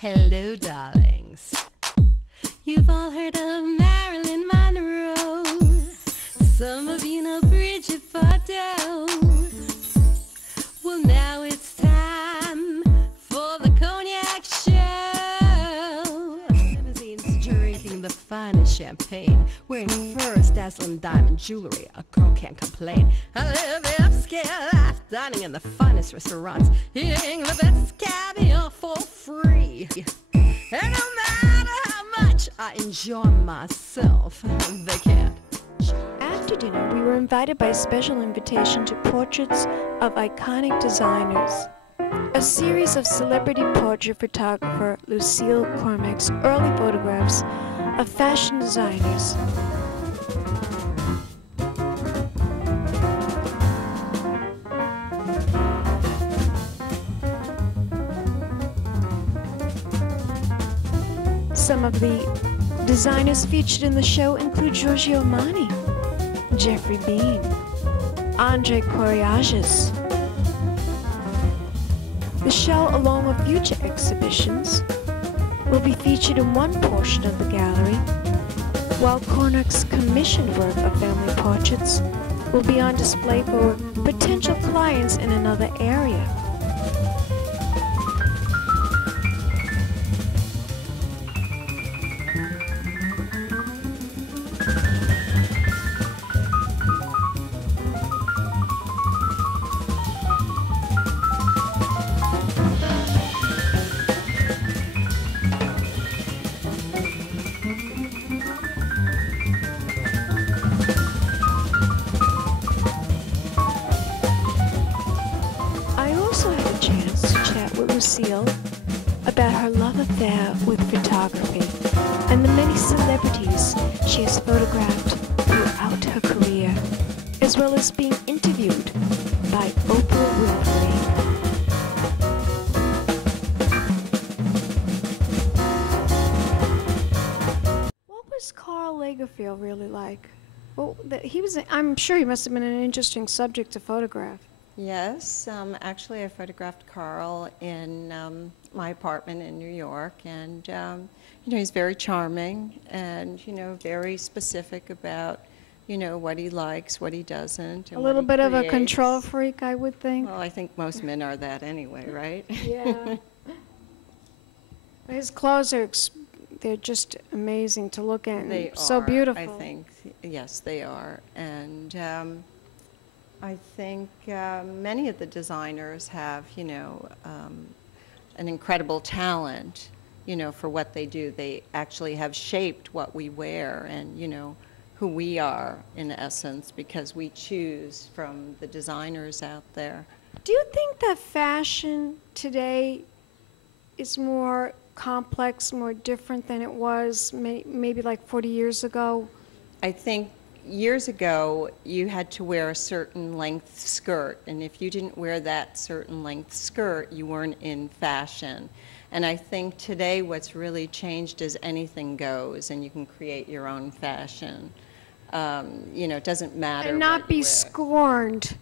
Hello, darlings. You've all heard of Marilyn Monroe. Some of you know Bridghampton. Well, now it's time for the Cognac show. Limousines drinking the finest champagne, wearing furs, dazzling diamond jewelry. A girl can't complain. I live the upscale life, dining in the finest restaurants, eating the best caviar for free. And no matter how much I enjoy myself, they can't. After dinner, we were invited by a special invitation to portraits of iconic designers. A series of celebrity portrait photographer Lucille Khornack's early photographs of fashion designers. Some of the designers featured in the show include Giorgio Armani, Jeffrey Bean, Andre Kouriages. The show, along with future exhibitions, will be featured in one portion of the gallery, while Khornack's commissioned work of family portraits will be on display for potential clients in another area. Lucille about her love affair with photography and the many celebrities she has photographed throughout her career, as well as being interviewed by Oprah Winfrey. What was Karl Lagerfeld really like? Well, I'm sure he must have been an interesting subject to photograph. Yes, actually I photographed Karl in my apartment in New York, and you know, he's very charming and, you know, very specific about, you know, what he likes, what he doesn't. And a little bit of a control freak, I would think. Well, I think most men are that anyway, right? Yeah. His clothes they're just amazing to look at. They so are, beautiful. I think, yes, they are. And I think many of the designers have, you know, an incredible talent, you know, for what they do. They actually have shaped what we wear and, you know, who we are in essence, because we choose from the designers out there. Do you think that fashion today is more complex, more different than it was maybe like 40 years ago? I think years ago, you had to wear a certain length skirt, and if you didn't wear that certain length skirt, you weren't in fashion. And I think today what's really changed is anything goes, and you can create your own fashion. You know, it doesn't matter. And not be scorned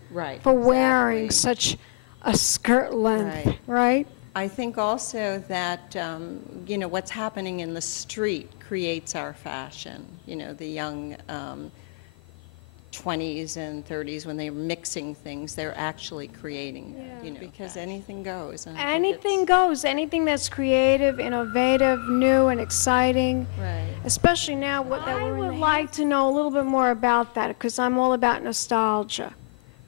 for wearing such a skirt length, right? I think also that, you know, what's happening in the street creates our fashion. You know, the young 20s and 30s, when they're mixing things, they're actually creating, you know, because anything goes. And anything goes. Anything that's creative, innovative, new, and exciting. Right. Especially now that we're in the I would like to know a little bit more about that, because I'm all about nostalgia.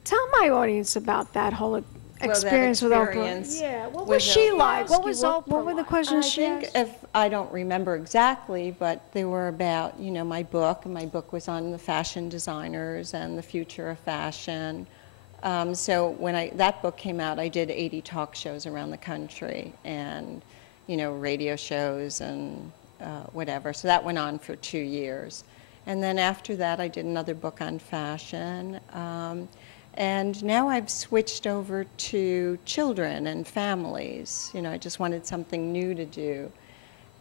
Tell my audience about that whole experience with Oprah. Yeah, what was she like? What was Oprah? What were the questions she asked? I think, if I don't remember exactly, but they were about, you know, my book, and my book was on the fashion designers and the future of fashion. So when that book came out, I did 80 talk shows around the country, and, you know, radio shows and whatever. So that went on for 2 years. And then after that, I did another book on fashion. And now I've switched over to children and families. You know, I just wanted something new to do.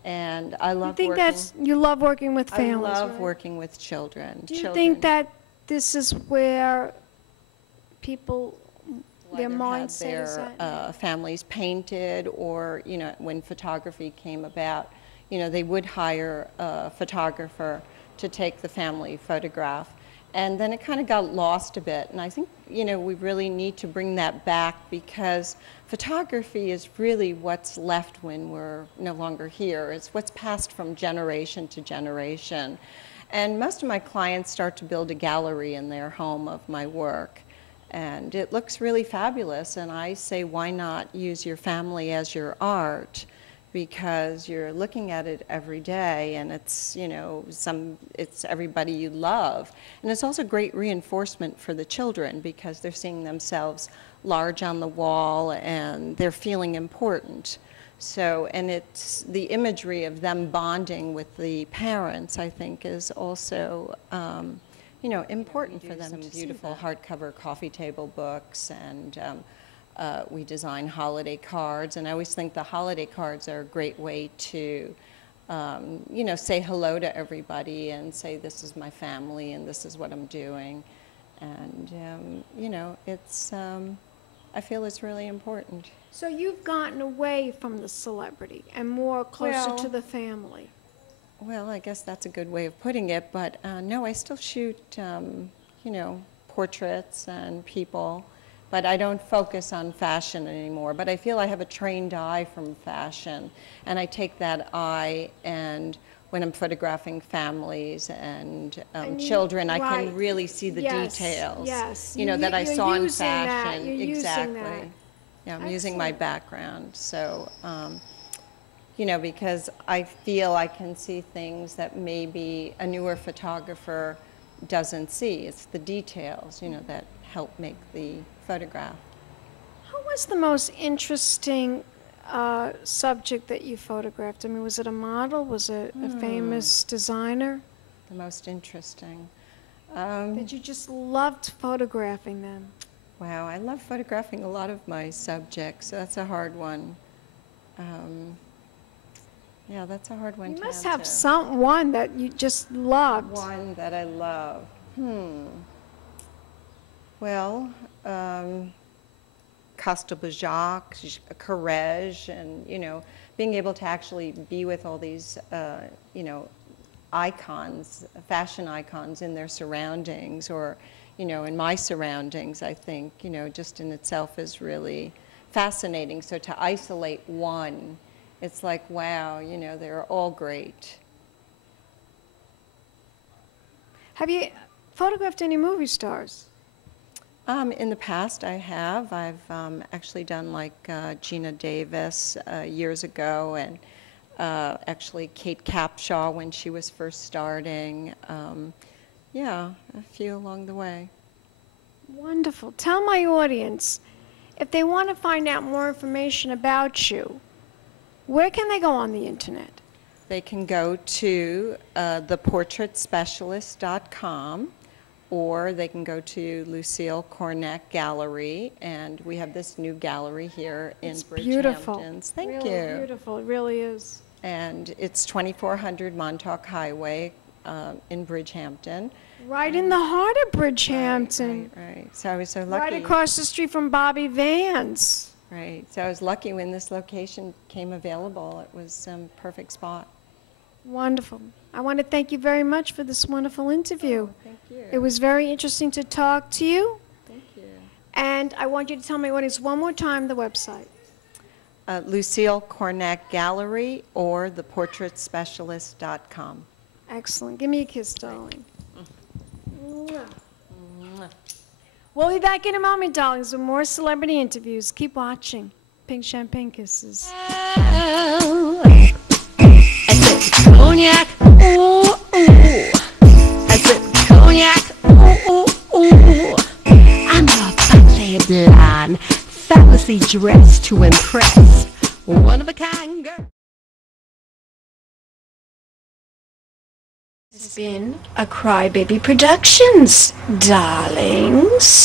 And I love you love working with families, I love working with children. Do you think that this is where people their mindset their is at. families painted, or when photography came about, they would hire a photographer to take the family photograph. And then it kind of got lost a bit. And I think, we really need to bring that back, because photography is really what's left when we're no longer here. It's what's passed from generation to generation. And most of my clients start to build a gallery in their home of my work. And it looks really fabulous. And I say, why not use your family as your art? Because you're looking at it every day, and it's, it's everybody you love. And it's also great reinforcement for the children, because they're seeing themselves large on the wall and they're feeling important. So, and it's the imagery of them bonding with the parents, I think, is also, important for them to see. Some beautiful hardcover coffee table books, and we design holiday cards, and I always think the holiday cards are a great way to, say hello to everybody and say, this is my family and this is what I'm doing. And, it's, I feel it's really important. So you've gotten away from the celebrity and more closer to the family. Well, I guess that's a good way of putting it, but no, I still shoot, portraits and people. But I don't focus on fashion anymore. But I feel I have a trained eye from fashion. And I take that eye, and when I'm photographing families and children, I can really see the details. Yes. That I saw in fashion. That. You're exactly. Using that. Yeah, I'm using my background. So, because I feel I can see things that maybe a newer photographer doesn't see. It's the details, that help make the photograph. What was the most interesting subject that you photographed? I mean, was it a model? Was it a famous designer? The most interesting. That you just loved photographing them? Wow, I love photographing a lot of my subjects, so that's a hard one. Yeah, that's a hard one to answer. You must have one that you just loved. One that I love. Well, Costebajak, Carège, and, being able to actually be with all these, icons, fashion icons in their surroundings, or, in my surroundings, I think, just in itself is really fascinating. So to isolate one, it's like, wow, they're all great. Have you photographed any movie stars? In the past, I have. I've actually done like Gina Davis years ago, and actually Kate Capshaw when she was first starting. Yeah, a few along the way. Wonderful. Tell my audience, if they want to find out more information about you, where can they go on the internet? They can go to theportraitspecialist.com, or they can go to Lucille Khornak Gallery, and we have this new gallery here in Bridghampton. Beautiful. Thank really you. Beautiful, it really is. And it's 2400 Montauk Highway in Bridghampton. Right in the heart of Bridghampton. Right. So I was so lucky. Right across the street from Bobby Vance. Right. So I was lucky when this location came available. It was a perfect spot. Wonderful. I want to thank you very much for this wonderful interview. Oh, thank you. It was very interesting to talk to you. Thank you. And I want you to tell my audience one more time the website. Lucille Khornak Gallery, or theportraitspecialist.com. Excellent. Give me a kiss, darling. We'll be back in a moment, darlings, with more celebrity interviews. Keep watching. Pink Champagne Kisses. I said cognac, ooh, ooh. I said cognac, ooh, ooh, ooh. I'm a bubbly blonde, fancy dress to impress. One of a kind girl. This has been a Crybaby Productions, darlings.